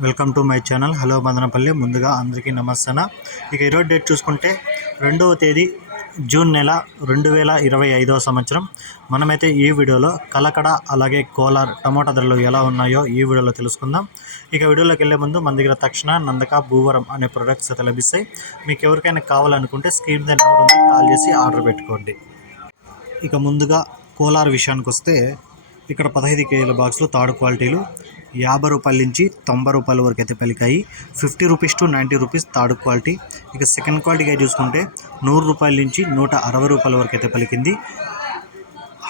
Welcome to my channel. Hello Madanapalle. ముందుగా అందరికీ నమస్తన ఇక ఈరోజు డేట్ చూసుకుంటే రెండవ తేదీ జూన్ నెల రెండు వేల ఇరవై ఐదవ సంవత్సరం. మనమైతే ఈ వీడియోలో కలకడ అలాగే కోలార్ టమోటా ధరలు ఎలా ఉన్నాయో ఈ వీడియోలో తెలుసుకుందాం. ఇక వీడియోలోకి వెళ్ళే ముందు మన దగ్గర తక్షణ నందక భూవరం అనే ప్రొడక్ట్స్ అయితే లభిస్తాయి. మీకు ఎవరికైనా కావాలనుకుంటే స్క్రీన్ మీద నెంబర్ ఉంది కాల్ చేసి ఆర్డర్ పెట్టుకోండి. ఇక ముందుగా కోలార్ విషయానికి వస్తే ఇక్కడ పదహైదు కేజీల బాక్సులు థర్డ్ క్వాలిటీలు యాభై రూపాయల నుంచి తొంభై రూపాయల వరకు అయితే పలికాయి. Fifty rupees to ninety rupees third quality. ఇక సెకండ్ క్వాలిటీగా చూసుకుంటే నూరు రూపాయల నుంచి నూట అరవై రూపాయల వరకు అయితే పలికింది.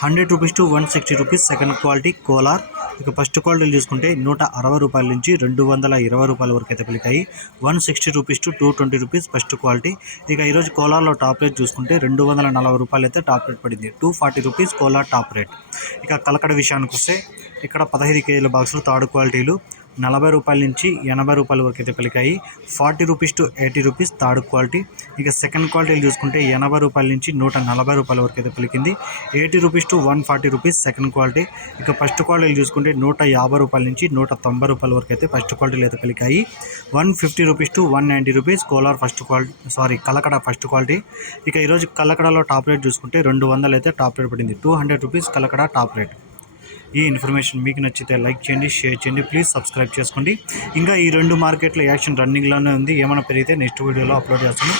Hundred rupees to one sixty rupees. Second quality Kolar. ఇక ఫస్ట్ క్వాలిటీలు చూసుకుంటే నూట అరవై రూపాయల నుంచి రెండు వందల ఇరవై రూపాయల వరకు అయితే పలికాయి one sixty rupees to two twenty rupees first quality. ఇక ఈరోజు కోలార్లో టాప్ రేట్ చూసుకుంటే రెండు వందల నలభై రూపాయలు అయితే టాప్ రేట్ పడింది. Two forty rupees Kolar top rate. ఇక కలకడ విషయానికి వస్తే ఇక్కడ పదహైదు కేజీల బాక్సులు థర్డ్ క్వాలిటీలు నలభై రూపాయల నుంచి ఎనభై రూపాయల వరకు అయితే పలికాయి. Forty rupees to eighty rupees third quality. ఇక సెకండ్ క్వాలిటీలు చూసుకుంటే ఎనభై రూపాయల నుంచి నూట నలభై రూపాయల వరకు అయితే పలికింది. Eighty rupees to one forty rupees second quality. ఇక ఫస్ట్ క్వాలిటీలు చూసుకుంటే నూట యాభై రూపాయల నుంచి నూట తొంభై రూపాయల వరకు అయితే ఫస్ట్ క్వాలిటీలు అయితే పలికాయి. One fifty rupees to one ninety rupees Kolar first quality sorry Kalakada first quality. ఇక ఈరోజు కలకడలో టాప్ రేట్ చూసుకుంటే రెండు వందలు అయితే టాప్ రేట్ పడింది. Two hundred rupees Kalakada top rate. ఈ ఇన్ఫర్మేషన్ మీకు నచ్చితే లైక్ చేయండి షేర్ చేయండి ప్లీజ్ సబ్స్క్రైబ్ చేసుకోండి. ఇంకా ఈ రెండు మార్కెట్లో యాక్షన్ రన్నింగ్లోనే ఉంది. ఏమైనా పెరిగితే నెక్స్ట్ వీడియోలో అప్లోడ్ చేస్తాను.